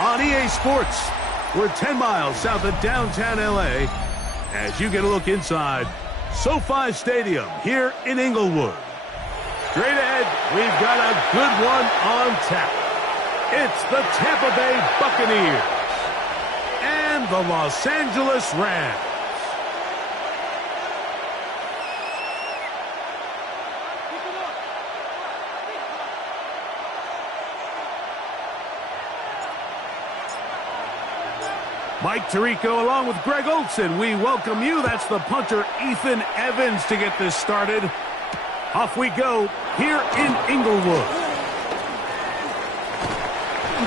on EA Sports. We're 10 miles south of downtown LA as you get a look inside SoFi Stadium here in Inglewood. Straight ahead, we've got a good one on tap. It's the Tampa Bay Buccaneers and the Los Angeles Rams. Mike Tirico along with Greg Olson. We welcome you. That's the punter, Ethan Evans, to get this started. Off we go here in Inglewood.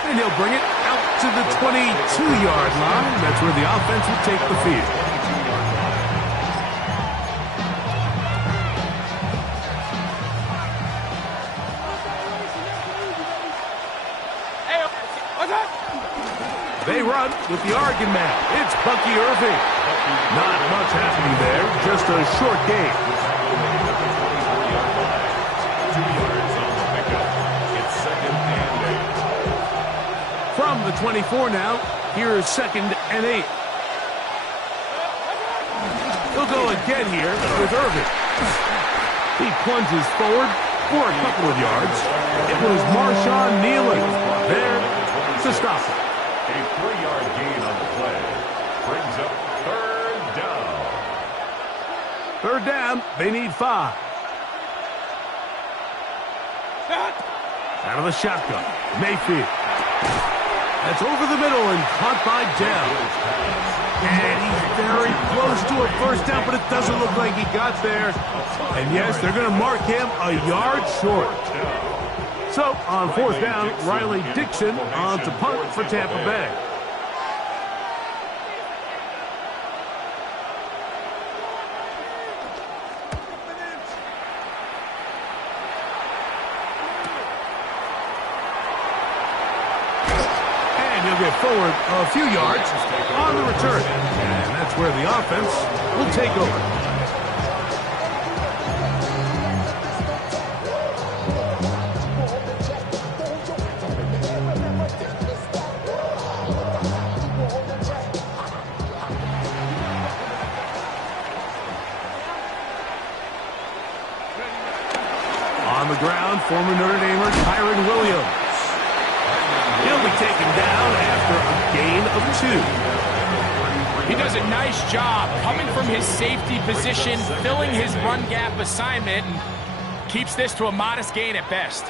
And he'll bring it out to the 22-yard line. That's where the offense will take the field. They run with the Oregon man. It's Bucky Irving. Not much happening there, just a short game. From the 24 now, here's 2nd and 8. He'll go again here with Irving. He plunges forward for a couple of yards. It was Marshawn Nealon there to stop it. A 3-yard gain on the play brings up 3rd down. 3rd down, they need 5. Out of the shotgun, Mayfield. That's over the middle and caught by Dell. And he's very close to a 1st down, but it doesn't look like he got there. And yes, they're going to mark him a yard short. So, on 4th down, Riley Dixon on to punt for Tampa Bay. And he'll get forward a few yards on the return. And that's where the offense will take over. On the ground, former Notre Damer Kyron Williams. He'll be taken down after a gain of 2. He does a nice job coming from his safety position, filling his run gap assignment, and keeps this to a modest gain at best.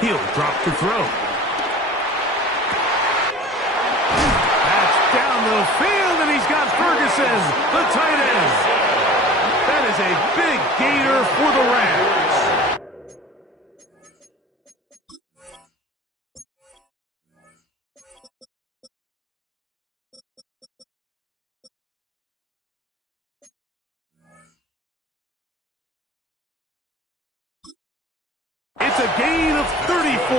He'll drop to throw. That's down the field, and he's got Ferguson, the tight end. That is a big gainer for the Rams. It's a gain of 34.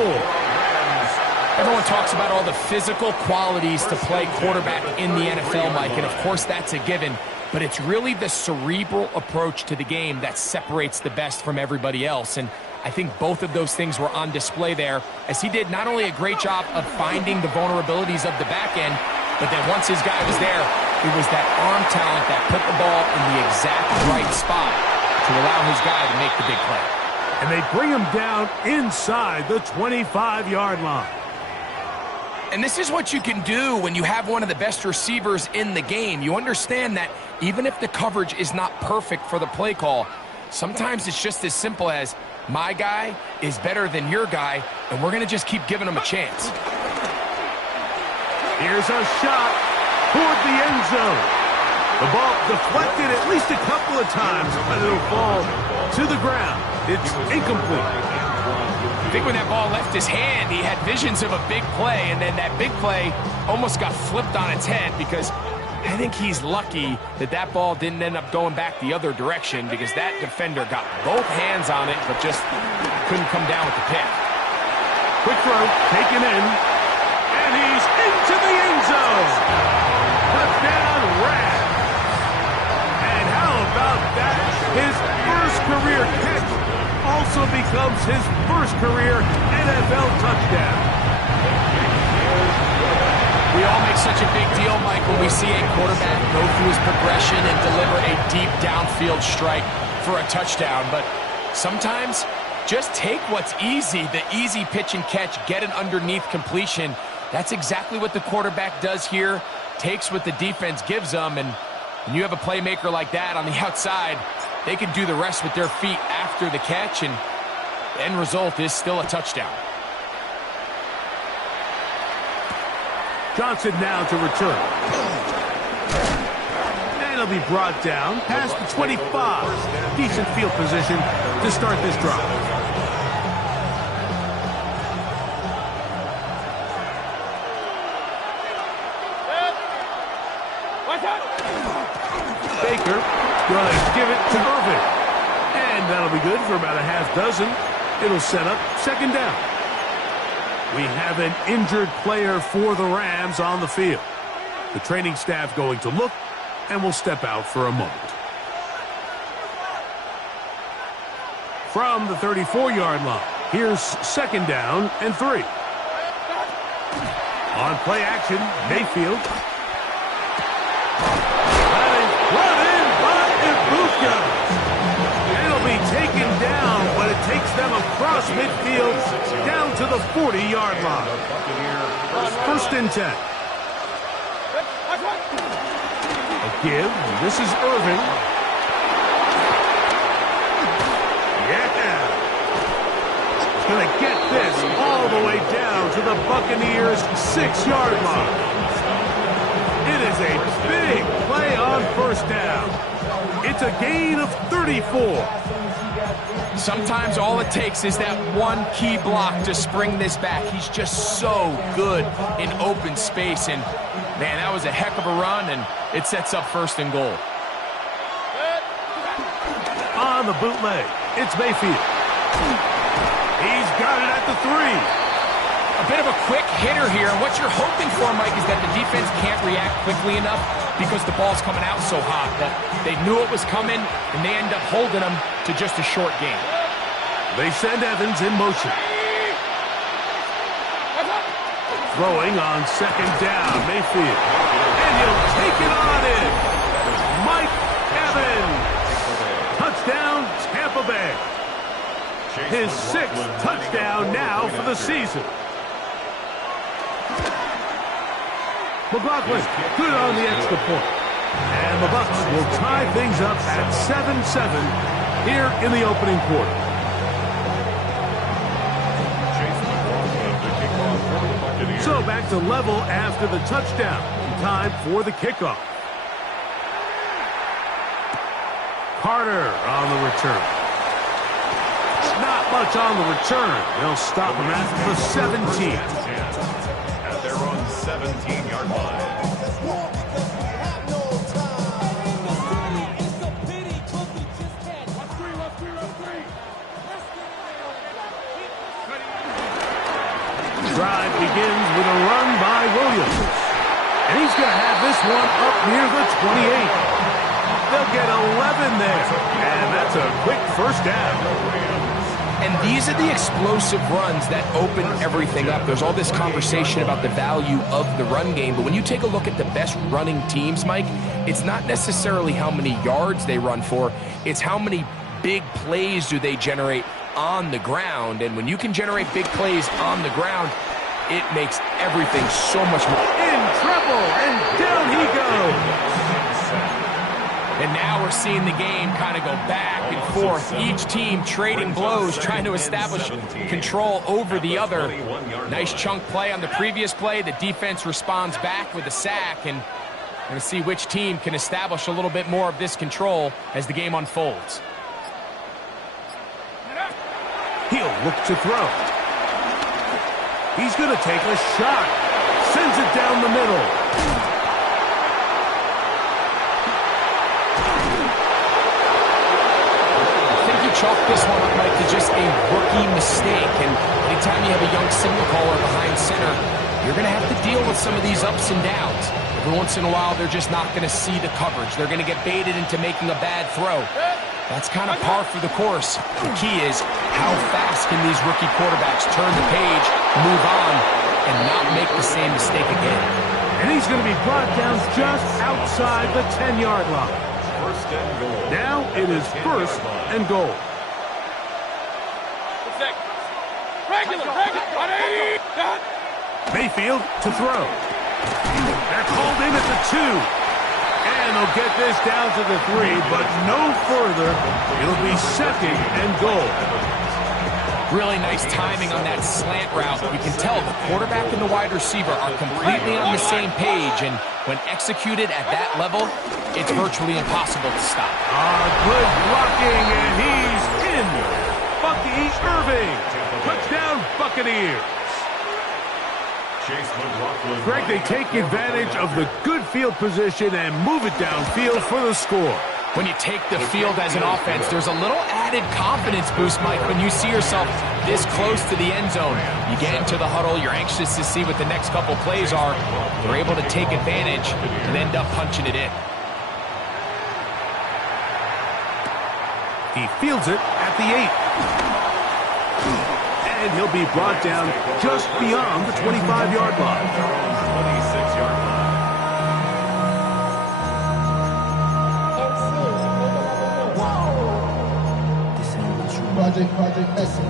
Everyone talks about all the physical qualities to play quarterback in the NFL, Mike, and of course that's a given. But it's really the cerebral approach to the game that separates the best from everybody else. And I think both of those things were on display there, as he did not only a great job of finding the vulnerabilities of the back end, but then once his guy was there, it was that arm talent that put the ball in the exact right spot to allow his guy to make the big play. And they bring him down inside the 25-yard line. And this is what you can do when you have one of the best receivers in the game. You understand that even if the coverage is not perfect for the play call, sometimes it's just as simple as, my guy is better than your guy, and we're going to just keep giving him a chance. Here's a shot toward the end zone. The ball deflected at least a couple of times, but it'll fall to the ground. It's incomplete. I think when that ball left his hand, he had visions of a big play, and then that big play almost got flipped on its head, because I think he's lucky that that ball didn't end up going back the other direction, because that defender got both hands on it but just couldn't come down with the pick. Quick throw, taken in, and he's into the end zone. Touchdown, Rams. And how about that? His first career catch also becomes his first career NFL touchdown. We all make such a big deal, Mike, when we see a quarterback go through his progression and deliver a deep downfield strike for a touchdown. But sometimes just take what's easy, the easy pitch and catch, get an underneath completion. That's exactly what the quarterback does here, takes what the defense gives them, and when you have a playmaker like that on the outside, they can do the rest with their feet after the catch, and the end result is still a touchdown. Johnson now to return. And he'll be brought down past the 25. Decent field position to start this drive. Baker going to give it to Irvin. And that'll be good for about a half dozen. It'll set up second down. We have an injured player for the Rams on the field. The training staff going to look and will step out for a moment. From the 34-yard line, here's second down and 3. On play action, Mayfield. It'll be taken down, but it takes them across midfield down to the 40-yard line. First and 10. A give. This is Irvin. Yeah. He's going to get this all the way down to the Buccaneers' 6-yard line. It is a big play on first down. It's a gain of 34. Sometimes all it takes is that one key block to spring this back. He's just so good in open space. And, man, that was a heck of a run, and it sets up first and goal. On the bootleg, it's Mayfield. He's got it at the 3. A bit of a quick hitter here, and what you're hoping for, Mike, is that the defense can't react quickly enough because the ball's coming out so hot. But they knew it was coming, and they end up holding them to just a short game. They send Evans in motion. Throwing on second down, Mayfield. And he'll take it on in. Mike Evans. Touchdown, Tampa Bay. His 6th touchdown now for the season. McLaughlin, good on the extra point. And the Bucs will tie things up at 7-7 here in the opening quarter. So back to level after the touchdown. Time for the kickoff. Carter on the return. Not much on the return. They'll stop him at the 17. At their own 17-yard line. Drive begins with a run by Williams. And he's going to have this one up near the 28. They'll get 11 there. And that's a quick first down. And these are the explosive runs that open everything up. There's all this conversation about the value of the run game, but when you take a look at the best running teams, Mike, it's not necessarily how many yards they run for, it's how many big plays do they generate on the ground. And when you can generate big plays on the ground, it makes everything so much more. In trouble, and down he goes. And now we're seeing the game kind of go back and forth. Each team trading blows, trying to establish control over the other. Nice chunk play on the previous play. The defense responds back with a sack, and we're going to see which team can establish a little bit more of this control as the game unfolds. He'll look to throw. He's going to take a shot. Sends it down the middle. Chalk this one up, Mike, to just a rookie mistake. And anytime you have a young signal caller behind center, you're going to have to deal with some of these ups and downs. Every once in a while, they're just not going to see the coverage. They're going to get baited into making a bad throw. That's kind of par for the course. The key is how fast can these rookie quarterbacks turn the page, move on, and not make the same mistake again. And he's going to be brought down just outside the 10-yard line. First and goal. Now it is first and goal. Mayfield to throw. They're called in at the 2. And they'll get this down to the 3, but no further. It'll be second and goal. Really nice timing on that slant route. You can tell the quarterback and the wide receiver are completely on the same page, and when executed at that level, it's virtually impossible to stop. Good blocking, and he's in. Bucky Irving. Touchdown, Buccaneers. Greg, they take advantage of the good field position and move it downfield for the score. When you take the field as an offense, there's a little added confidence boost, Mike, when you see yourself this close to the end zone. You get into the huddle, you're anxious to see what the next couple plays are. They're able to take advantage and end up punching it in. He fields it at the 8. And he'll be brought down just beyond the 25-yard line. 26-yard line. Project Messi.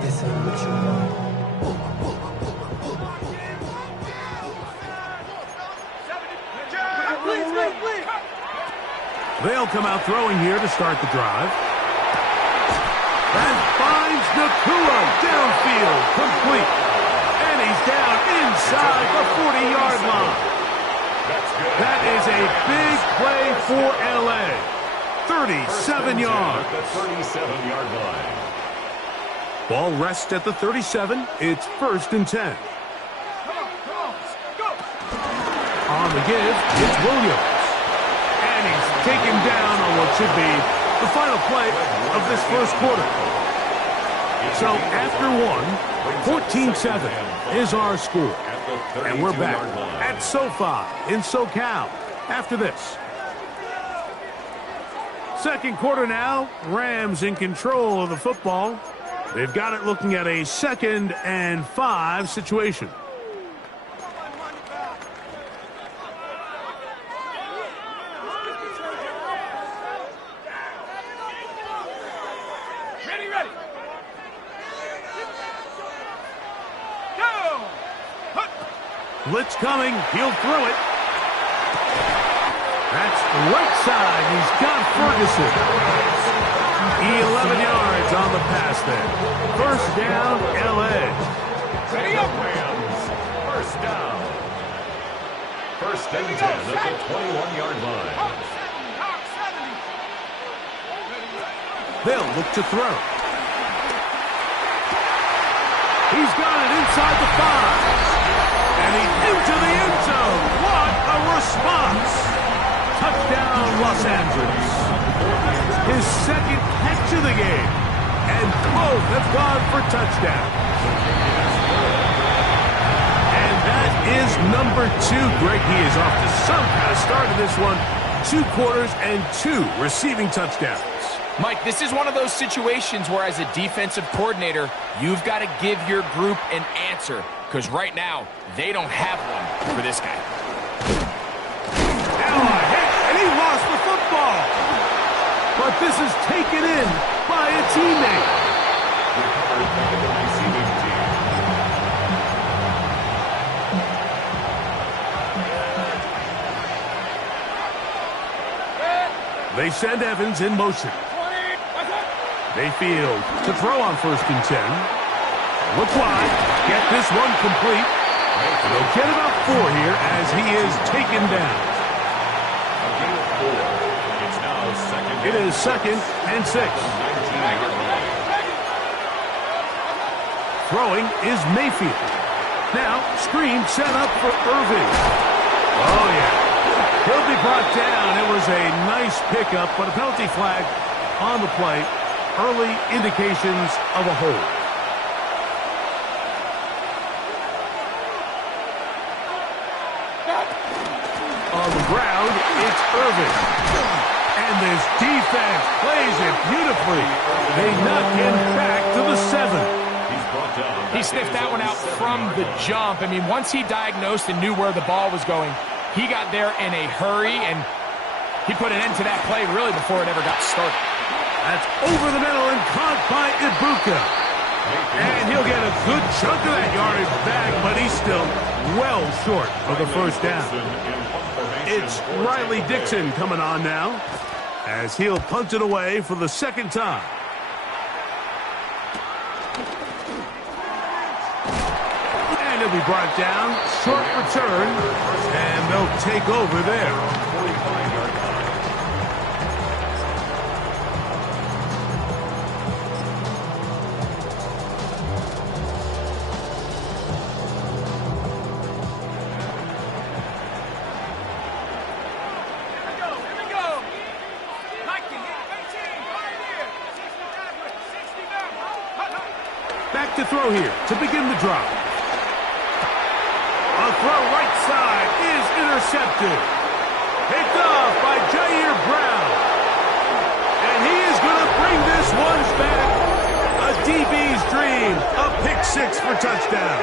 This ain't what you want. They'll come out throwing here to start the drive. And finds Nakua downfield, complete. And he's down inside the 40-yard line. That is a big play for L.A. 37 yards. The 37-yard line. Ball rests at the 37. It's first and 10. On the give, it's Williams. And he's taken down on what should be the final play of this first quarter. So after one, 14-7 is our score. And we're back at SoFi in SoCal after this. Second quarter now, Rams in control of the football. They've got it looking at a 2nd and 5 situation. Blitz coming. He'll throw it. That's right side. He's got Ferguson. 11 yards on the pass there. First down, L.A. Ready up, Rams. First down. First and 10 at the 21-yard line. They'll look to throw. He's got it inside the 5. And he's into the end zone. What a response. Touchdown, Los Angeles. His second catch of the game. And both have gone for touchdowns. And that is number 2. Greg, he is off to some kind of start in this one. 2 quarters and 2 receiving touchdowns. Mike, this is one of those situations where as a defensive coordinator, you've got to give your group an answer. Because right now, they don't have one for this guy. Now a hit, and he lost the football. But this is taken in by a teammate. Recovered by the receiving team. They send Evans in motion. Mayfield to throw on first and 10. Look wide. Get this one complete. They'll get about 4 here as he is taken down. A gain of 4. It's now second. It is 2nd and 6. 19-yard line. Throwing is Mayfield. Now, screen set up for Irving. Oh, yeah. He'll be brought down. It was a nice pickup, but a penalty flag on the play. Early indications of a hold. On the ground, it's Irving. And this defense plays it beautifully. They knock him back to the 7. He sniffed that one out from the jump. I mean, once he diagnosed and knew where the ball was going, he got there in a hurry, and he put an end to that play really before it ever got started. That's over the middle and caught by Ibuka. And he'll get a good chunk of that yardage back, but he's still well short of the first down. It's Riley Dixon coming on now as he'll punt it away for the second time. And he'll be brought down, short return, and they'll take over there. Back to throw here to begin the drive. A throw right side is intercepted. Picked off by Jair Brown. And he is going to bring this one back. A DB's dream. A pick six for touchdown.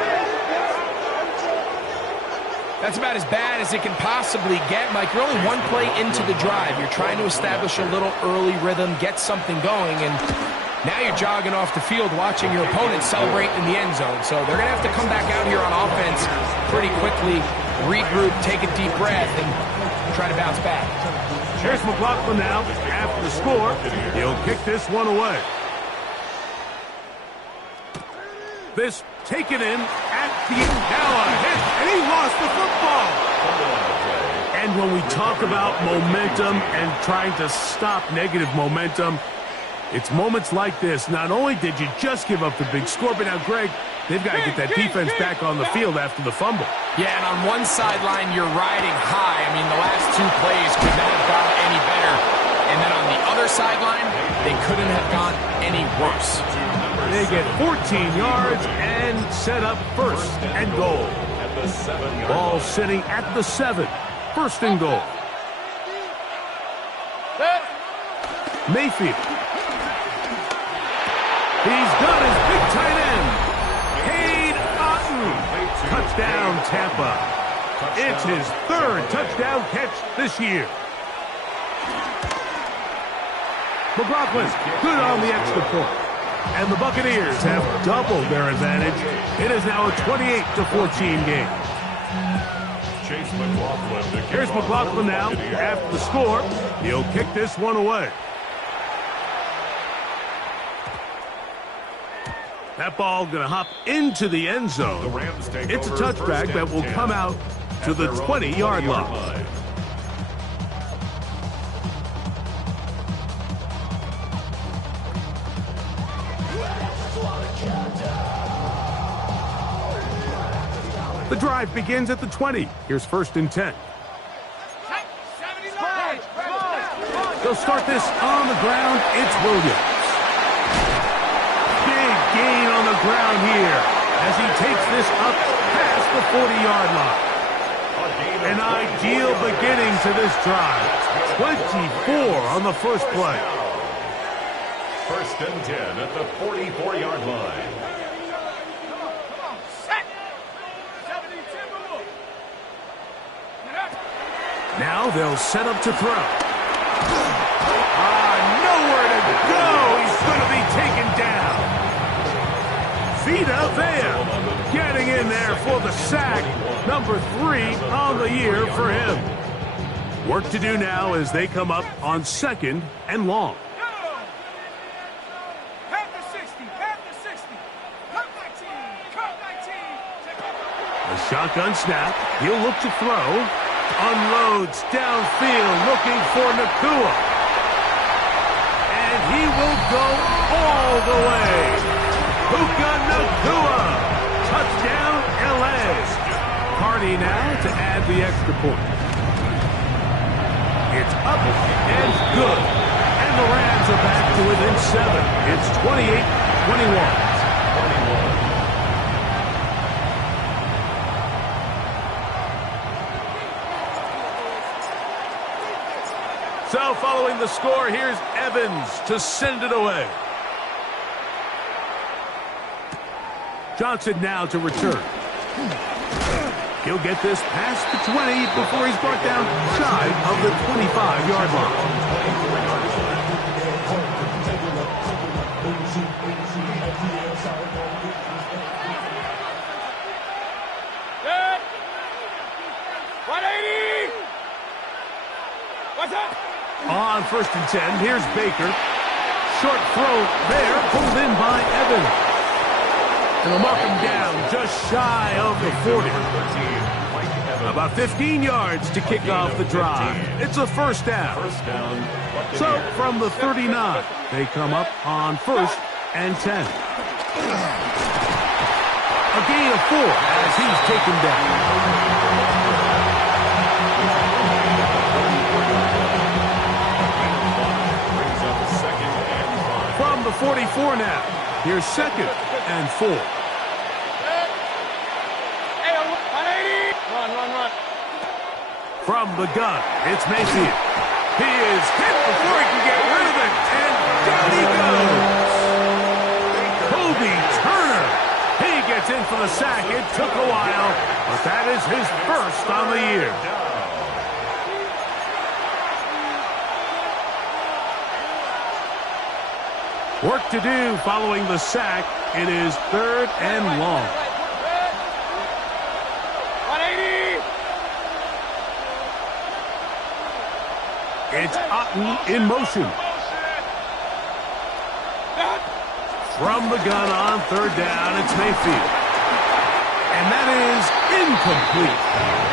That's about as bad as it can possibly get, Mike. You're only one play into the drive. You're trying to establish a little early rhythm, get something going, and now you're jogging off the field watching your opponent celebrate in the end zone. So they're going to have to come back out here on offense pretty quickly, regroup, take a deep breath, and try to bounce back. Here's McLaughlin now. After the score, he'll kick this one away. This taken in at the now a hit, and he lost the football. And when we talk about momentum and trying to stop negative momentum, it's moments like this. Not only did you just give up the big score, but now, Greg, they've got to get that defense back on the field after the fumble. Yeah, and on one sideline, you're riding high. I mean, the last two plays could not have gone any better. And then on the other sideline, they couldn't have gone any worse. They get 14 yards and set up first and goal. Ball sitting at the 7. First and goal. Mayfield. He's got his big tight end. Cade Otton. Touchdown, Tampa. It's his third touchdown catch this year. McLaughlin, good on the extra point. And the Buccaneers have doubled their advantage. It is now a 28-14 game. Here's McLaughlin now. After the score, he'll kick this one away. That ball going to hop into the end zone. It's a touchback that will come out to the 20-yard line. The drive begins at the 20. Here's first and 10. They'll start this on the ground. It's Williams. Big gain on the ground here as he takes this up past the 40-yard line. An ideal beginning to this drive. 24 on the first play. First and 10 at the 44-yard line. Now they'll set up to throw. Nowhere to go. He's going to be taken down. Vita Vea getting in there for the sack. Number 3 on the year for him. Work to do now as they come up on second and long. A shotgun snap. He'll look to throw. Unloads downfield looking for Nakua. And he will go all the way. Puka Nakua. Touchdown, LA. Hardy now to add the extra point. It's up and good. And the Rams are back to within 7. It's 28-21. So Now following the score, here's Evans to send it away. Johnson now to return. He'll get this past the 20 before he's brought down shy of the 25-yard line. On 1st and 10, here's Baker. Short throw there, pulled in by Evans. And they'll mark him down just shy of the 40. About 15 yards to kick off the drive. It's a first down. So from the 39, they come up on 1st and 10. A gain of 4 as he's taken down. From the 44 now, here's 2nd and 4. From the gun, it's Mayfield. He is hit before he can get rid of it, and down he goes. Kobe Turner. He gets in for the sack. It took a while, but that is his first on the year. Work to do following the sack. It is 3rd and long. 180. It's Otten in motion. From the gun on 3rd down, it's Mayfield. And that is incomplete.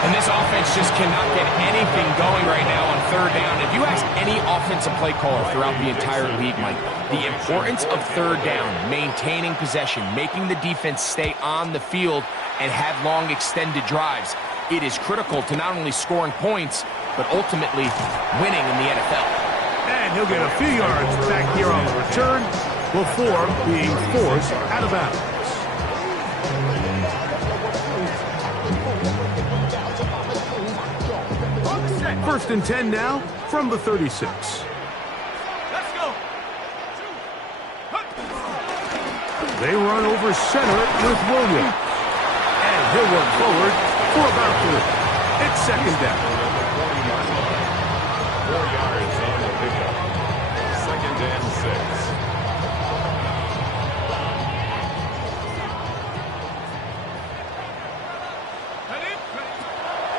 And this offense just cannot get anything going right now on 3rd down. If you ask any offensive play caller throughout the entire league, Mike, the importance of 3rd down, maintaining possession, making the defense stay on the field and have long extended drives, it is critical to not only scoring points, but ultimately winning in the NFL. And he'll get a few yards back here on the return before being forced out of bounds. First and 10 now from the 36. Let's go. They run over center with Williams. And he'll work forward for about 3. It's 2nd down. 4 yards on the pickup. 2nd and 6.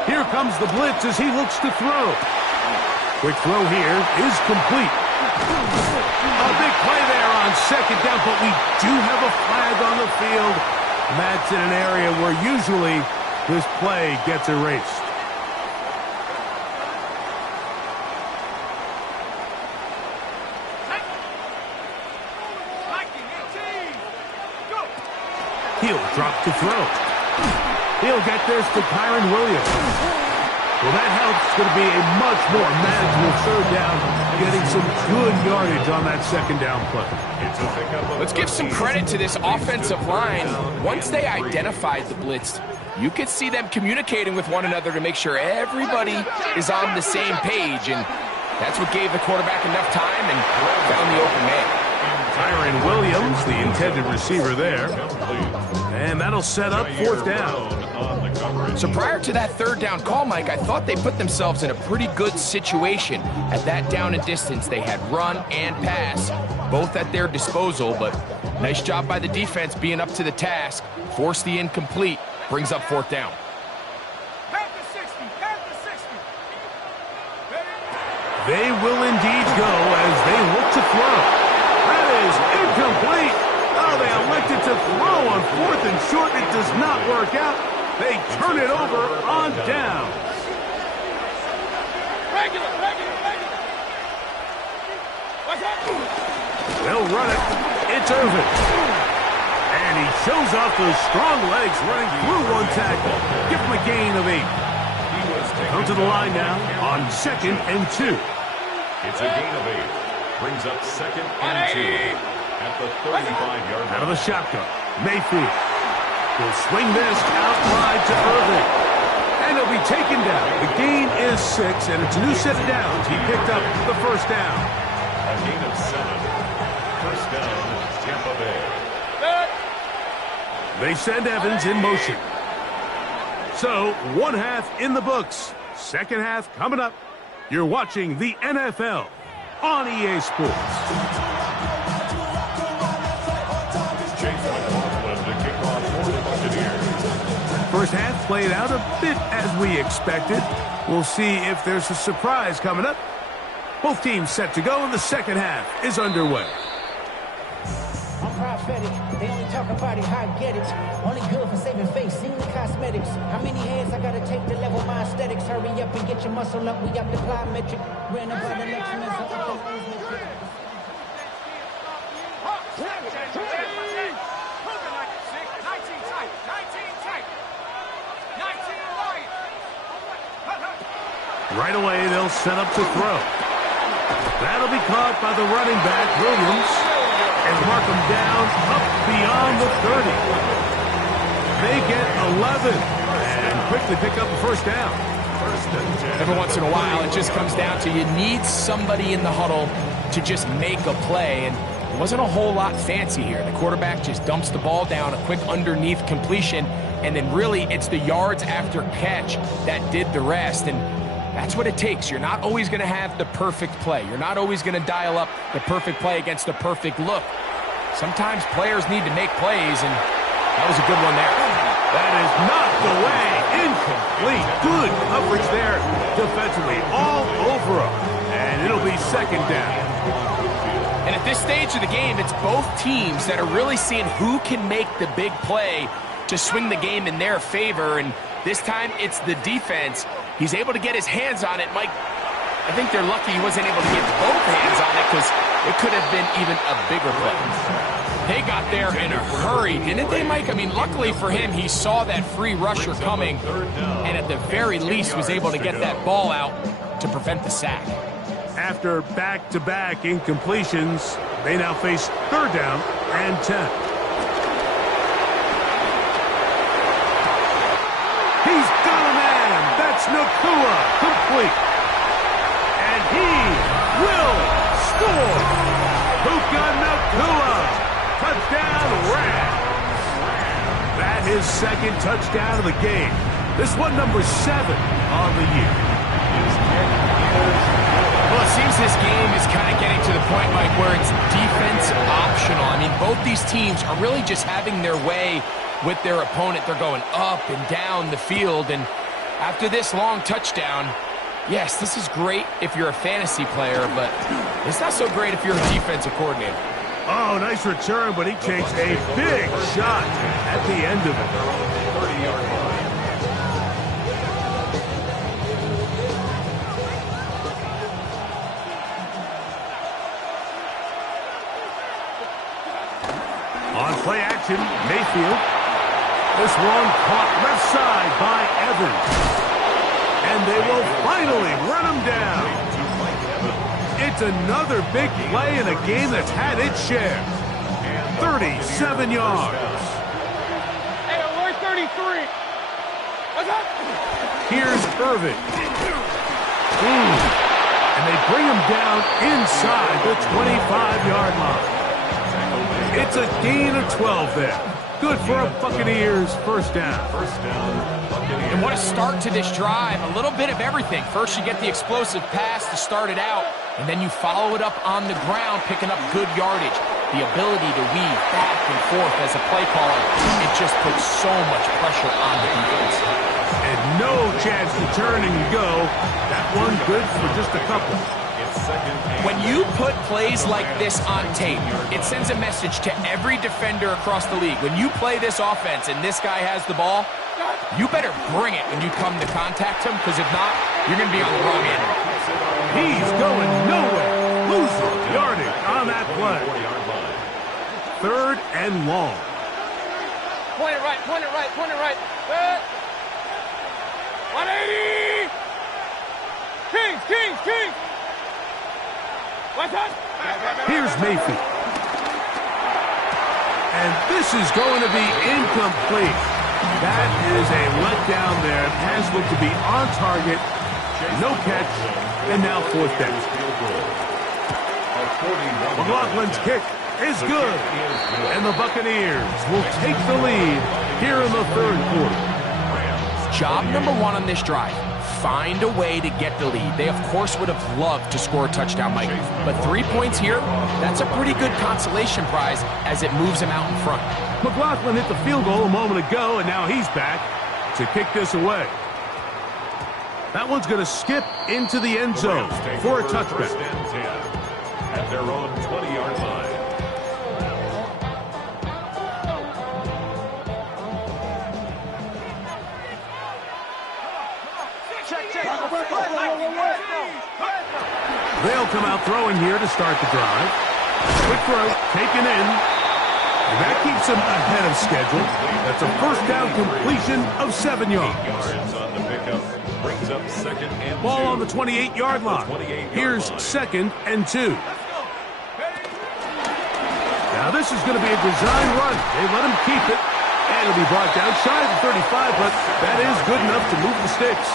Here comes the blitz as he looks to throw. Quick throw here is complete. A big play there on 2nd down, but we do have a flag on the field. And that's in an area where usually this play gets erased. He'll drop to throw. He'll get this to Kyron Williams. Well, that helps. It's going to be a much more manageable 3rd down, getting some good yardage on that 2nd down play. Let's give some credit to this offensive line. Once they identified the blitz, you could see them communicating with one another to make sure everybody is on the same page, and that's what gave the quarterback enough time and found the open man. Kyron Williams, the intended receiver there. And that'll set up 4th down. So prior to that 3rd down call, Mike, I thought they put themselves in a pretty good situation. At that down and distance, they had run and pass, both at their disposal, but nice job by the defense being up to the task. Force the incomplete, brings up 4th down. They will indeed go as they look to throw. That is incomplete. Oh, they elected to throw on 4th and short. It does not work out. They turn it over on down. Regular. They'll run it. It's Irvin. And he shows off those strong legs running through one tackle. Give him a gain of 8. Come to the line now on 2nd and 2. It's a gain of 8. Brings up 2nd and 2 at the 35-yard line. Out of the shotgun, Mayfield will swing this out wide to Irvin. And He'll be taken down. The gain is 6, and it's a new set of downs. He picked up the first down. A gain of 7. First down, Tampa Bay. They send Evans in motion. So, one half in the books. Second half coming up. You're watching the NFL on EA Sports. Chase McLaughlin to kick off for the Buccaneers. First half played out a bit as we expected. We'll see if there's a surprise coming up. Both teams set to go, and the second half is underway. I'm prophetic. They only talk about it, how I get it. Only good for saving face, seeing the cosmetics. How many heads I gotta take to level my aesthetics? Hurry up and get your muscle up. We got the plyometric. Ran about the next minute. Right away, they'll set up to throw. That'll be caught by the running back, Williams, and mark him down up beyond the 30. They get 11 and quickly pick up the first down. Every once in a while, it just comes down to you need somebody in the huddle to just make a play, and it wasn't a whole lot fancy here. The quarterback just dumps the ball down, a quick underneath completion, and then really it's the yards after catch that did the rest, and that's what it takes. You're not always going to have the perfect play. You're not always going to dial up the perfect play against the perfect look. Sometimes players need to make plays, and that was a good one there. That is knocked away. Incomplete. Good coverage there defensively. All over him. And it'll be second down. And at this stage of the game, it's both teams that are really seeing who can make the big play to swing the game in their favor. And this time, it's the defense. He's able to get his hands on it. Mike, I think they're lucky he wasn't able to get both hands on it because it could have been even a bigger play. They got there in a hurry, didn't they, Mike? I mean, luckily for him, he saw that free rusher coming and at the very least was able to get that ball out to prevent the sack. After back-to-back incompletions, they now face third down and 10. He's got a man. That's Nakua, complete. And he will score. Puka Nakua, touchdown Rams. That is second touchdown of the game. This one number 7 on the year. Well, it seems this game is kind of getting to the point, Mike, where it's defense optional. I mean, both these teams are really just having their way with their opponent. They're going up and down the field, and after this long touchdown, yes, this is great if you're a fantasy player, but it's not so great if you're a defensive coordinator. Oh, nice return, but he takes a big shot at the end of it. 30-yard line. On play action, Mayfield. This one caught left side by Evans. And they will finally run him down. It's another big play in a game that's had its share. 37 yards. Hey, we're 33. What's up? Here's Irvin. And they bring him down inside the 25-yard line. It's a gain of 12 there. Good for a Buccaneers first down. And what a start to this drive. A little bit of everything. First, you get the explosive pass to start it out, and then you follow it up on the ground, picking up good yardage. The ability to weave back and forth as a play caller, it just puts so much pressure on the defense. And no chance to turn and go. That one good for just a couple. When you put plays like this on tape, it sends a message to every defender across the league. When you play this offense and this guy has the ball, you better bring it when you come to contact him, because if not, you're going to be on the wrong end. He's going nowhere. Losing yardage on that play. Third and long. Point it right, point it right, point it right. 180! Kings, Kings, Kings! What's up? Here's Mayfield. And this is going to be incomplete. That is a letdown there. Pass looked to be on target. No catch. And now fourth down. McLaughlin's kick is good. And the Buccaneers will take the lead here in the third quarter. Job number one on this drive. Find a way to get the lead. They, of course, would have loved to score a touchdown, Mike. But 3 points here, that's a pretty good consolation prize as it moves them out in front. McLaughlin hit the field goal a moment ago, and now he's back to kick this away. That one's going to skip into the end zone for a touchback. At their own 20-yard line. They'll come out throwing here to start the drive. Quick throw, taken in. And that keeps them ahead of schedule. That's a first down completion of 7 yards. 8 yards on the pickup. Brings up second and Ball 2. on the 28-yard line. Here's second and 2. Now this is going to be a design run. They let him keep it. And it'll be brought down shy of the 35, but that is good enough to move the sticks.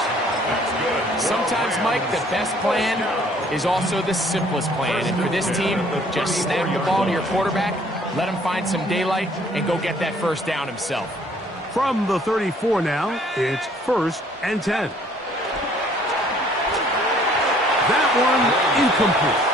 Sometimes, Mike, the best plan is also the simplest plan. And for this team, just snap the ball to your quarterback, let him find some daylight, and go get that first down himself. From the 34 now, it's first and 10. That one incomplete.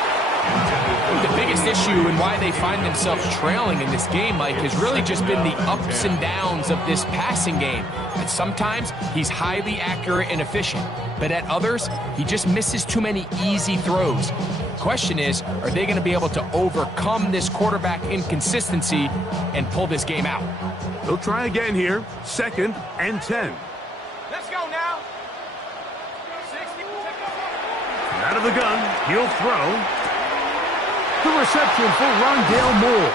The biggest issue and why they find themselves trailing in this game, Mike, has really just been the ups and downs of this passing game. And sometimes he's highly accurate and efficient, but at others, he just misses too many easy throws. Question is, are they going to be able to overcome this quarterback inconsistency and pull this game out? They'll try again here, second and 10. Let's go now. Out of the gun, he'll throw. The reception for Rondale Moore.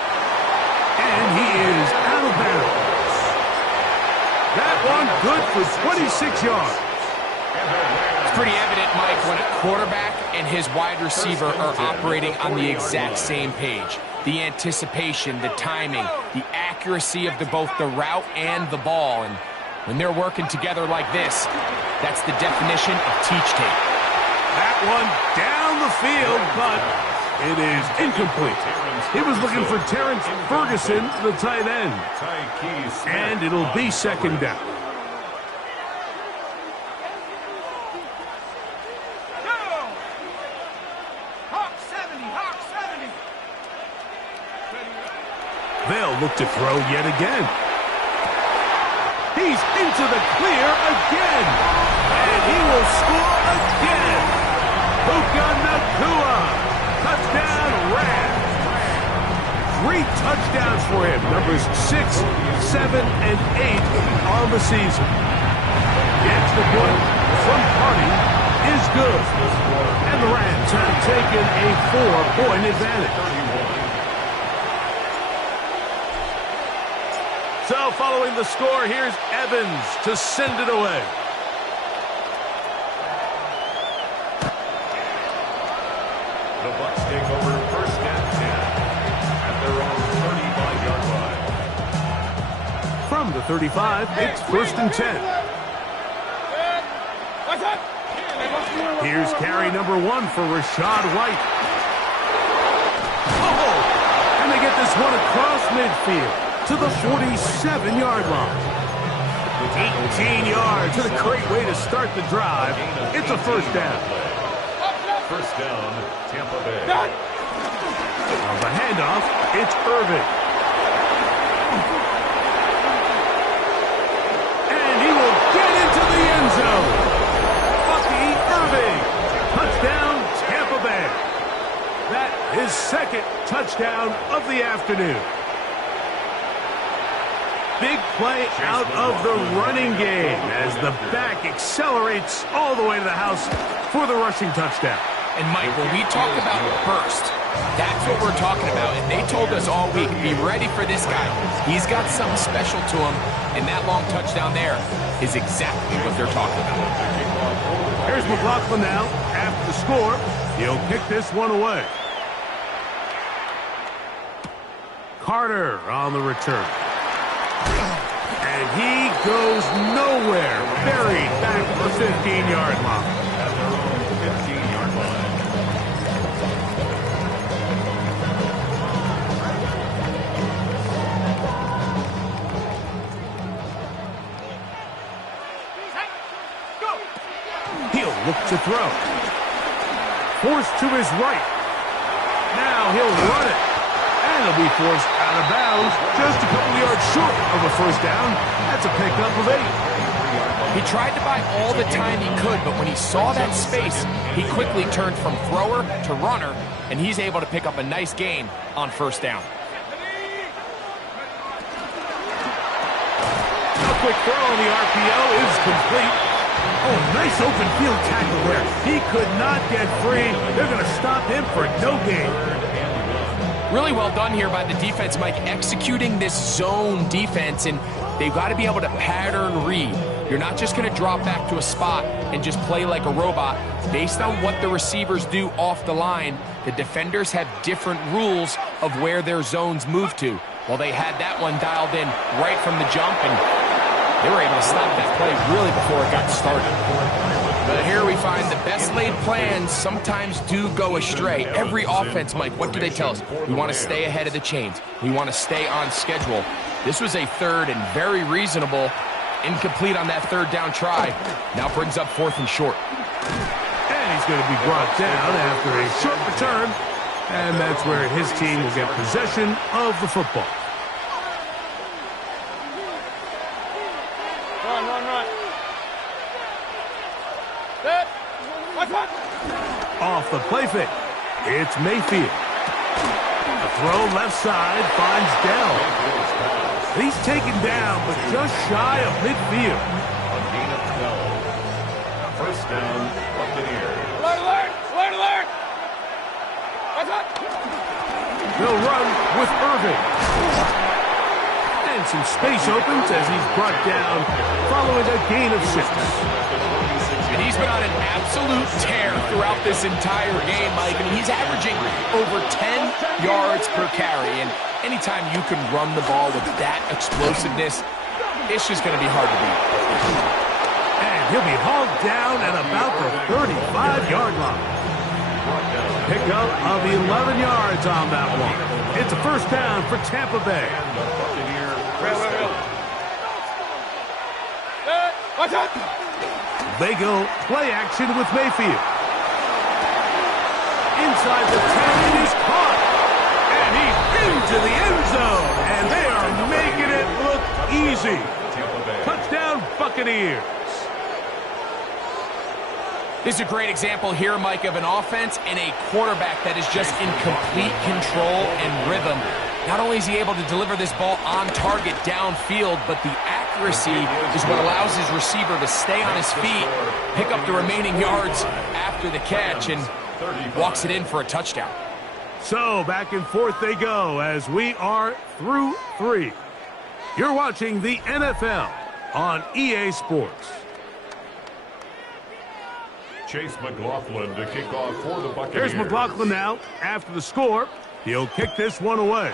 And he is out of bounds. That one good for 26 yards. It's pretty evident, Mike, when a quarterback and his wide receiver are operating on the exact same page. The anticipation, the timing, the accuracy of both the route and the ball. And when they're working together like this, that's the definition of teach tape. That one down the field, but it is incomplete. He was looking for Terrence Ferguson, the tight end. And it'll be second down. They'll look to throw yet again. He's into the clear again. And he will score again. Puka Nacua. Touchdown, Rams. 3 touchdowns for him. Numbers 6, 7, and 8 on the season. The extra point from Party is good. And the Rams have taken a 4-point advantage. So following the score, here's Evans to send it away. The Bucs take over first and 10 at their own 35-yard line. From the 35, it's first and 10. Here's carry number 1 for Rashad White. Oh! And they get this one across midfield to the 47-yard line. 18 yards and a great way to start the drive. It's a first down. First down, Tampa Bay. On the handoff, it's Irving. And he will get into the end zone. Bucky Irving. Touchdown, Tampa Bay. That is second touchdown of the afternoon. Big play out of the running game as the back accelerates all the way to the house for the rushing touchdown. And, Mike, when we talk about burst, that's what we're talking about. And they told us all week, be ready for this guy. He's got something special to him, and that long touchdown there is exactly what they're talking about. Here's McLaughlin now. After the score, he'll kick this one away. Carter on the return. And he goes nowhere. Buried back to the 15-yard line. At their own 15-yard line. He'll look to throw. Forced to his right. Now he'll run it. And he'll be forced out of bounds just a couple yards short of a first down. That's a pickup of 8. He tried to buy all the time he could, but when he saw that space, he quickly turned from thrower to runner, and he's able to pick up a nice gain on first down. A quick throw on the RPO is complete. Oh, nice open field tackle there. He could not get free. They're going to stop him for no gain. Really well done here by the defense, Mike, executing this zone defense, and they've got to be able to pattern read. You're not just going to drop back to a spot and just play like a robot. Based on what the receivers do off the line, the defenders have different rules of where their zones move to. Well, they had that one dialed in right from the jump, and they were able to stop that play really before it got started. But here we find the best laid plans sometimes do go astray. Every offense, Mike, what do they tell us? We want to stay ahead of the chains. We want to stay on schedule. This was a third and very reasonable. Incomplete on that third down try. Now brings up 4th and short. And he's going to be brought down after a short return. And that's where his team will get possession of the football. Run. Set. Watch. Off the play fake. It's Mayfield. A throw left side finds Dell. He's taken down, but just shy of midfield. A gain of 12. First down, Buccaneers. Alert! Watch. They'll run with Irving. And some space opens as he's brought down following a gain of 6. And he's been on an absolute tear throughout this entire game, Mike. I mean, he's averaging over 10 yards per carry. And anytime you can run the ball with that explosiveness, it's just going to be hard to beat. And he'll be hauled down at about the 35-yard line. Pickup of 11 yards on that one. It's a first down for Tampa Bay. Watch out! They go play action with Mayfield. Inside the 10, it is caught. And he's into the end zone. And they are making it look easy. Touchdown, Buccaneers. This is a great example here, Mike, of an offense and a quarterback that is just in complete control and rhythm. Not only is he able to deliver this ball on target downfield, but the accuracy is what allows his receiver to stay on his feet, pick up the remaining yards after the catch, and walks it in for a touchdown. So back and forth they go as we are through 3. You're watching the NFL on EA Sports. Chase McLaughlin to kick off for the Buccaneers. Here's McLaughlin now after the score. He'll kick this one away.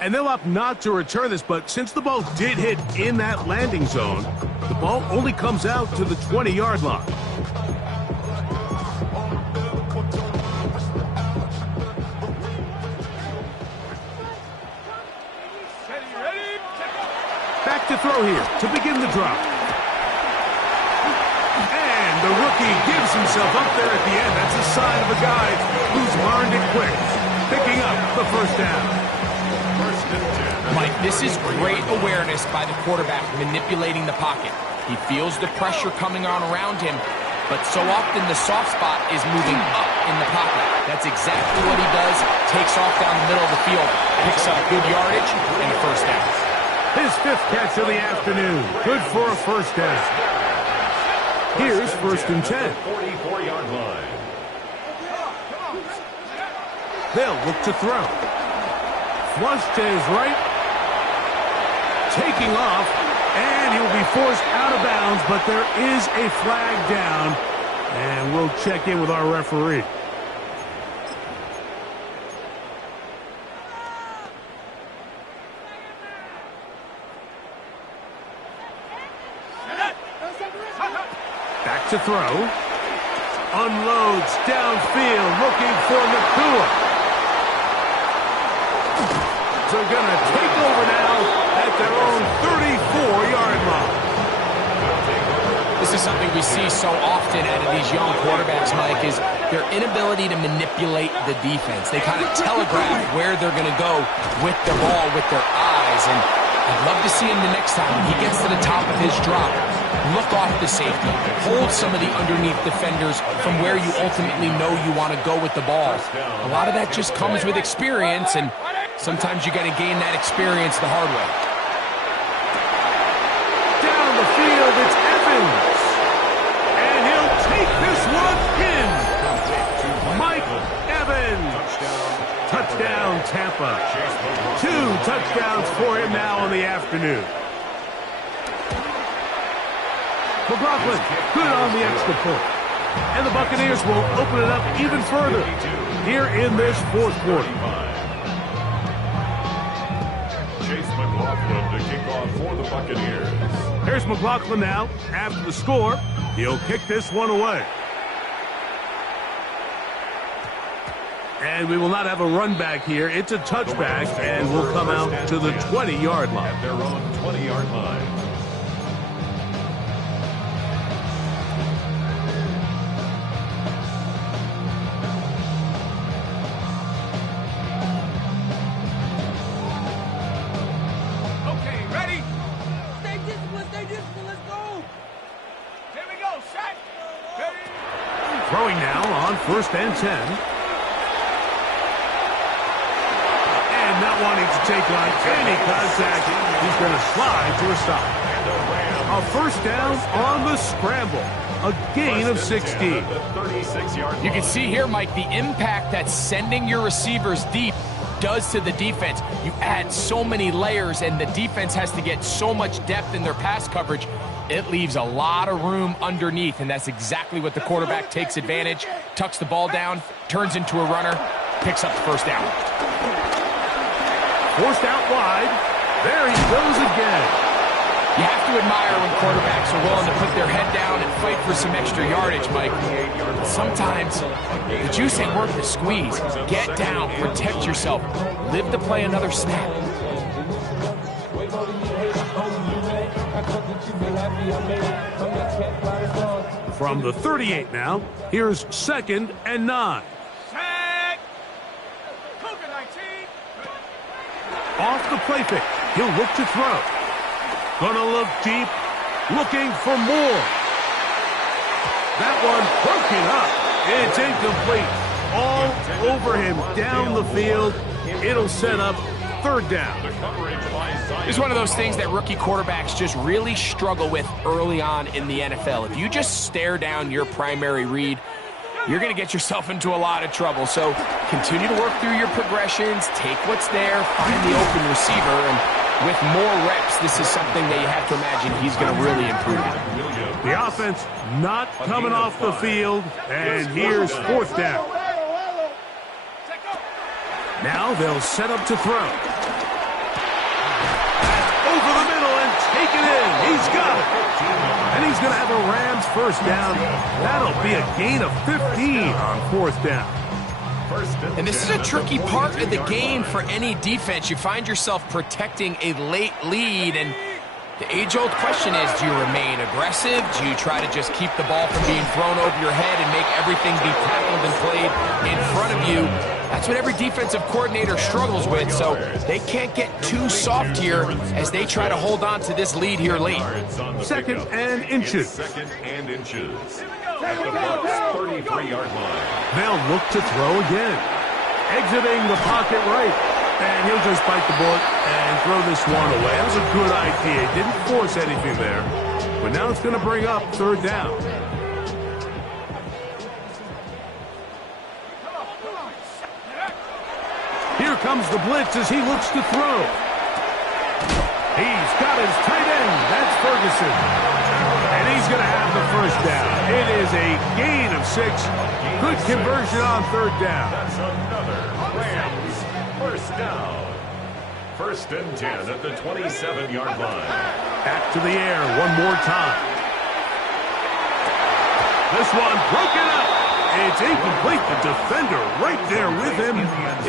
And they'll opt not to return this, but since the ball did hit in that landing zone, the ball only comes out to the 20-yard line. Back to throw here to begin the drop. And the rookie gives himself up there at the end. That's a sign of a guy who's learned it quick, picking up the first down. Mike, this is great awareness by the quarterback manipulating the pocket. He feels the pressure coming on around him, but so often the soft spot is moving up in the pocket. That's exactly what he does. Takes off down the middle of the field, picks up good yardage, and a first down. His 5th catch of the afternoon. Good for a first down. Here's 1st and 10. 44-yard line. They'll look to throw. Flush to his right. Taking off. And he'll be forced out of bounds, but there is a flag down. And we'll check in with our referee. to throw. Unloads downfield, looking for Nakua. So going to take over now at their own 34-yard line. This is something we see so often out of these young quarterbacks, Mike, is their inability to manipulate the defense. They kind of telegraph where they're going to go with the ball with their eyes. And I'd love to see him the next time when he gets to the top of his drop. Look off the safety. Hold some of the underneath defenders from where you ultimately know you want to go with the ball. A lot of that just comes with experience, and sometimes you got to gain that experience the hard way. Down the field, it's Evans. And he'll take this one in. Mike Evans. Touchdown, Tampa. 2 touchdowns for him now in the afternoon. McLaughlin good on the extra point. And the Buccaneers will open it up even further here in this fourth quarter. Chase McLaughlin to kick off for the Buccaneers. Here's McLaughlin now. After the score, he'll kick this one away. And we will not have a run back here. It's a touchback, and we'll come out to the 20-yard line. At their own 20-yard line. Okay, ready? Stay disciplined, let's go. Here we go, set. Ready? Throwing now on 1st and 10. Not wanting to take on any contact, he's going to slide to a stop. A first down on the scramble. A gain of 16. You can see here, Mike, the impact that sending your receivers deep does to the defense. You add so many layers, and the defense has to get so much depth in their pass coverage. It leaves a lot of room underneath, and that's exactly what the quarterback takes advantage. Tucks the ball down, turns into a runner, picks up the first down. Forced out wide. There he goes again. You have to admire when quarterbacks are willing to put their head down and fight for some extra yardage, Mike. But sometimes the juice ain't worth the squeeze. Get down, protect yourself, live to play another snap. From the 38 now, here's 2nd and 9. Off the play fake. He'll look to throw. Gonna look deep. Looking for more. That one broken up. It's incomplete. All over him down the field. It'll set up 3rd down. It's one of those things that rookie quarterbacks just really struggle with early on in the NFL. If you just stare down your primary read, you're going to get yourself into a lot of trouble. So continue to work through your progressions, take what's there, find the open receiver, and with more reps, this is something that you have to imagine he's going to really improve. The offense not coming off the field, and here's 4th down. Now they'll set up to throw. That's over the middle and taken in. He's got it. And he's going to have a Rams first down. That'll be a gain of 15 on 4th down. And this is a tricky part of the game for any defense. You find yourself protecting a late lead, and the age-old question is, do you remain aggressive? Do you try to just keep the ball from being thrown over your head and make everything be tackled and played in front of you? That's what every defensive coordinator struggles with, so they can't get too soft here as they try to hold on to this lead here late. 2nd and inches. 2nd and inches. At the Bucs 33-yard line. They'll look to throw again. Exiting the pocket right. And he'll just bite the bullet and throw this one away. That was a good idea. Didn't force anything there. But now it's going to bring up 3rd down. Here comes the blitz as he looks to throw. He's got his tight end. That's Ferguson. And he's going to have the first down. It is a gain of 6. Good conversion on 3rd down. That's another Rams first down. 1st and 10 at the 27-yard line. Back to the air one more time. This one broken up. It's incomplete. The defender right there with him.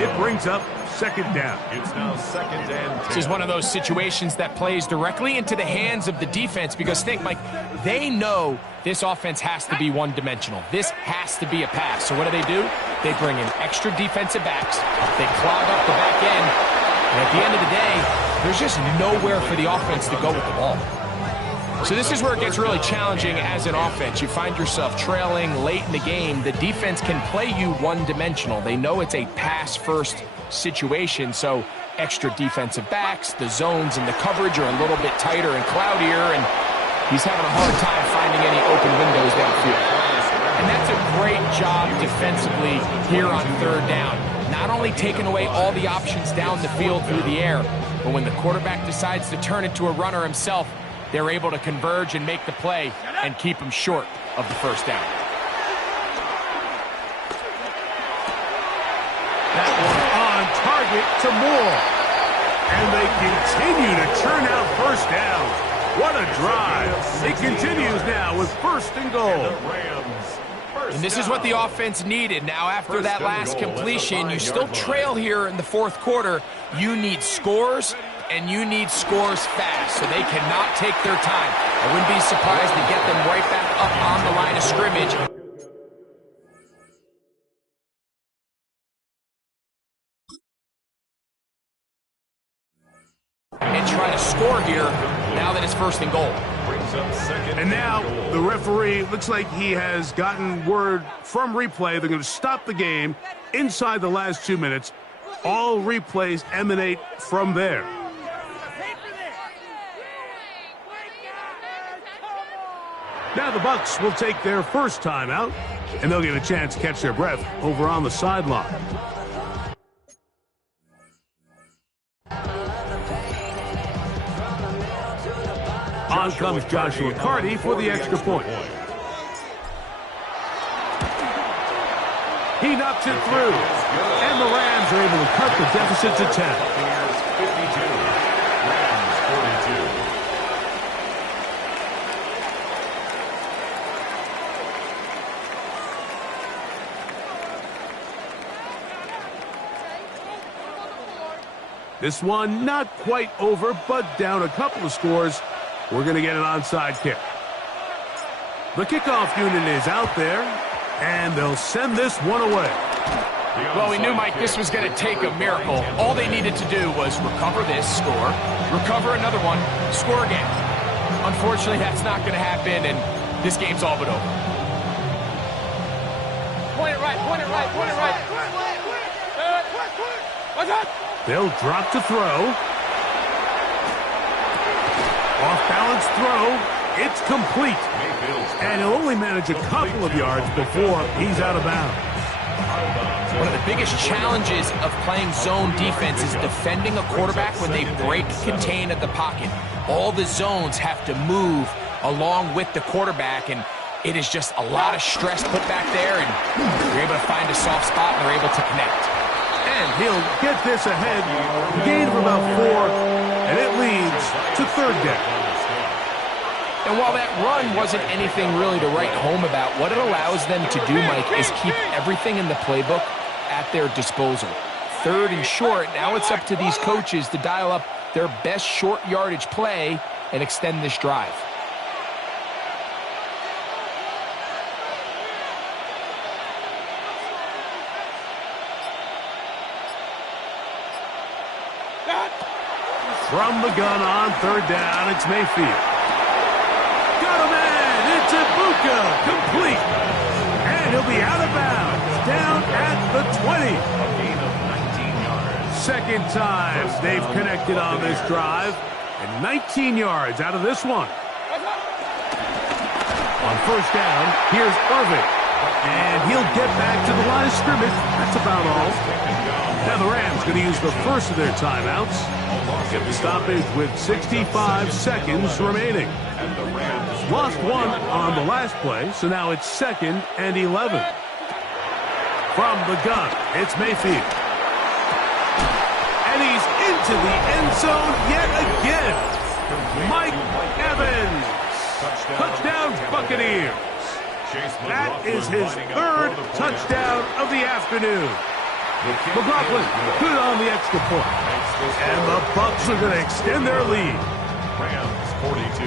It brings up second down. It's now second and 10. This is one of those situations that plays directly into the hands of the defense because think, Mike, they know this offense has to be one-dimensional. This has to be a pass. So what do? They bring in extra defensive backs. They clog up the back end. And at the end of the day, there's just nowhere for the offense to go with the ball. So this is where it gets really challenging as an offense. You find yourself trailing late in the game. The defense can play you one-dimensional. They know it's a pass-first situation, so extra defensive backs, the zones and the coverage are a little bit tighter and cloudier, and he's having a hard time finding any open windows downfield. And that's a great job defensively here on third down. Not only taking away all the options down the field through the air, but when the quarterback decides to turn it to a runner himself, they're able to converge and make the play and keep him short of the first down. That one on target to Moore. And they continue to churn out first down. What a drive. It continues now with first and goal. And this is what the offense needed. Now, after that last completion, you still trail here in the fourth quarter. You need scores, and you need scores fast, so they cannot take their time. I wouldn't be surprised to get them right back up on the line of scrimmage. And try to score here now that it's first and goal. And now the referee looks like he has gotten word from replay. They're going to stop the game inside the last 2 minutes. All replays emanate from there. Now the Bucs will take their first timeout, and they'll get a chance to catch their breath over on the sideline. On comes Joshua Carty for the extra point. He knocks it through, and the Rams are able to cut the deficit to 10. Bears 52, Rams 42. This one not quite over, but down a couple of scores. We're going to get an onside kick. The kickoff unit is out there, and they'll send this one away. Well, we knew, Mike, this was going to take a miracle. All they needed to do was recover this, score, recover another one, score again. Unfortunately, that's not going to happen, and this game's all but over. Point it right, point it right, point it right. What's up? They'll drop to throw. Off-balance throw. It's complete. And he'll only manage a couple of yards before he's out of bounds. One of the biggest challenges of playing zone defense is defending a quarterback when they break contain at the pocket. All the zones have to move along with the quarterback, and it is just a lot of stress put back there, and they're able to find a soft spot, and they're able to connect. And he'll get this ahead, gain of about 4, and it leads to third down. And while that run wasn't anything really to write home about, what it allows them to do, Mike, is keep everything in the playbook at their disposal. Third and short, now it's up to these coaches to dial up their best short yardage play and extend this drive. From the gun on third down, it's Mayfield. Got a man, it's Ibuka, complete. And he'll be out of bounds, down at the 20. A gain of 19 yards. Second time they've connected on this drive, and 19 yards out of this one. On first down, here's Irving. And he'll get back to the line of scrimmage. That's about all. Now the Rams going to use the first of their timeouts. Get the stoppage with 65 seconds remaining. Lost one on the last play, so now it's 2nd and 11. From the gun, it's Mayfield. And he's into the end zone yet again. Mike Evans. Touchdown Buccaneers. That is his third touchdown of the afternoon. McLaughlin good on the extra point. And the Bucs are going to extend their lead. Rams 42.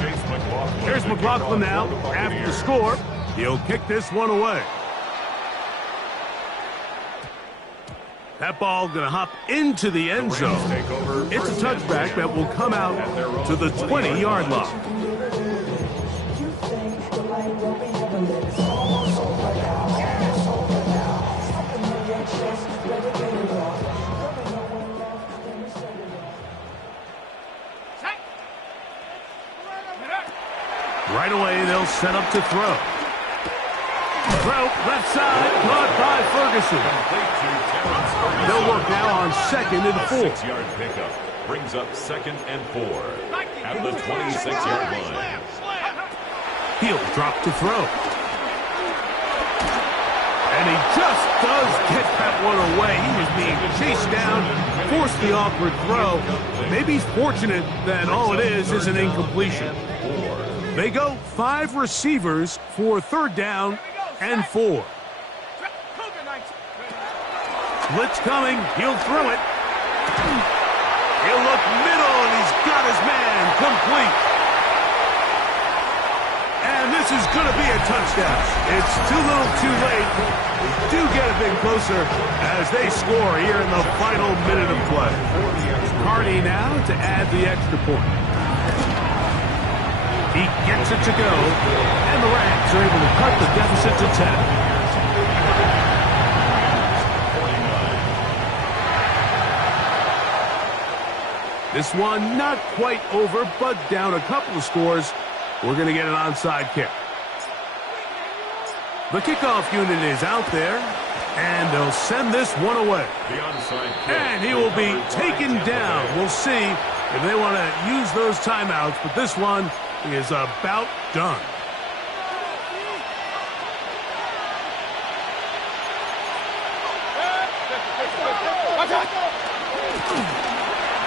Chase McLaughlin. Here's McLaughlin now. After the score, he'll kick this one away. That ball going to hop into the end zone. It's a touchback that will come out to the 20-yard line. Right away, they'll set up to throw. Throw, left side, caught by Ferguson. They'll work now on 2nd and 4. 6-yard pickup brings up 2nd and 4 at the 26-yard line. He'll drop to throw. And he just does get that one away. He was being chased down, forced the awkward throw. Maybe he's fortunate that all it is an incompletion. They go 5 receivers for 3rd down and 4. Blitz coming. He'll throw it. He'll look middle, and he's got his man complete. And this is going to be a touchdown. It's too little too late. Do get a bit closer as they score here in the final minute of play. Carney now to add the extra point. He gets it to go, and the Rams are able to cut the deficit to 10. This one not quite over, but down a couple of scores. We're going to get an onside kick. The kickoff unit is out there, and they'll send this one away. The onside kick. And he will be taken down. We'll see if they want to use those timeouts, but this one is about done.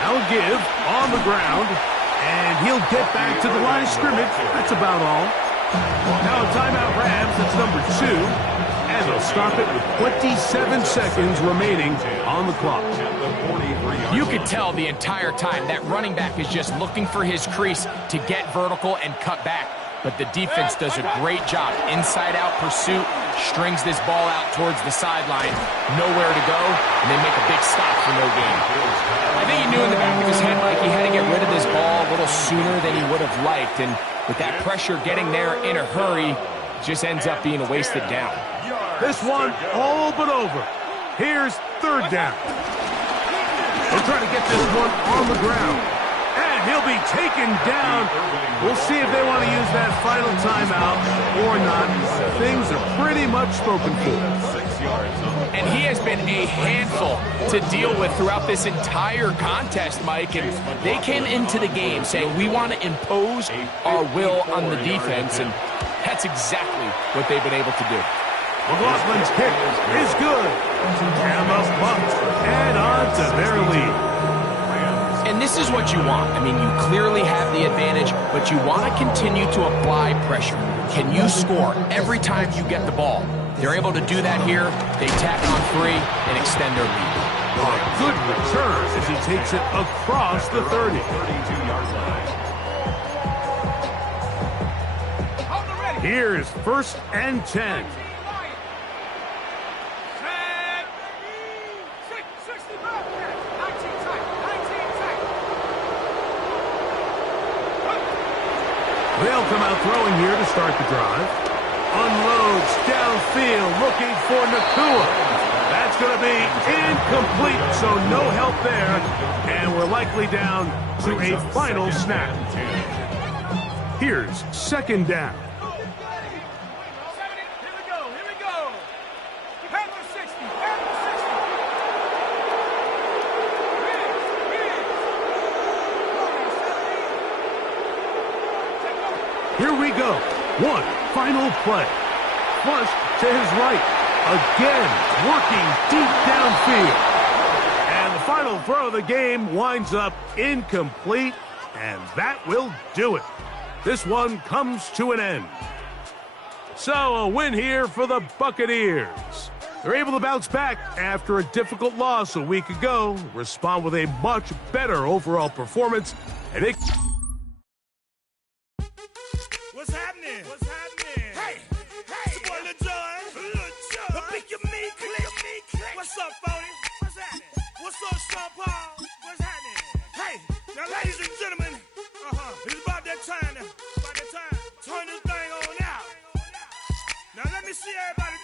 Now give on the ground, and he'll get back to the line of scrimmage. That's about all. Now a timeout Rams, that's number 2. And they'll stop it with 27 seconds remaining on the clock. You could tell the entire time that running back is just looking for his crease to get vertical and cut back. But the defense does a great job. Inside-out pursuit, strings this ball out towards the sideline. Nowhere to go, and they make a big stop for no gain. I think he knew in the back of his head, Mike, he had to get rid of this ball a little sooner than he would have liked. And with that pressure getting there in a hurry, it just ends up being a wasted down. This one all but over. Here's 3rd down. They'll try to get this one on the ground. And he'll be taken down. We'll see if they want to use that final timeout or not. Things are pretty much spoken for. And he has been a handful to deal with throughout this entire contest, Mike. And they came into the game saying, we want to impose our will on the defense. And that's exactly what they've been able to do. McLaughlin's kick is good. And the Bucs add on to their lead. And this is what you want. I mean, you clearly have the advantage, but you want to continue to apply pressure. Can you score every time you get the ball? They're able to do that here. They tack on 3 and extend their lead. A good return as he takes it across the 30. 32-yard line. Here's 1st and 10. They'll come out throwing here to start the drive. Unloads downfield looking for Nakua. That's going to be incomplete, so no help there. And we're likely down to a final snap. Here's 2nd down. Here we go. One final play. Flush to his right. Again, working deep downfield. And the final throw of the game winds up incomplete, and that will do it. This one comes to an end. So a win here for the Buccaneers. They're able to bounce back after a difficult loss a week ago, respond with a much better overall performance, and it... What's happening? What's happening? Hey, it's your boy Lil Jon. The Pick Your Meat Click. What's up, Phony? What's happening? What's up, Sean Paul? What's happening? Hey, now ladies and gentlemen, it's about that time now. About that time. Turn this thing on out. Now let me see everybody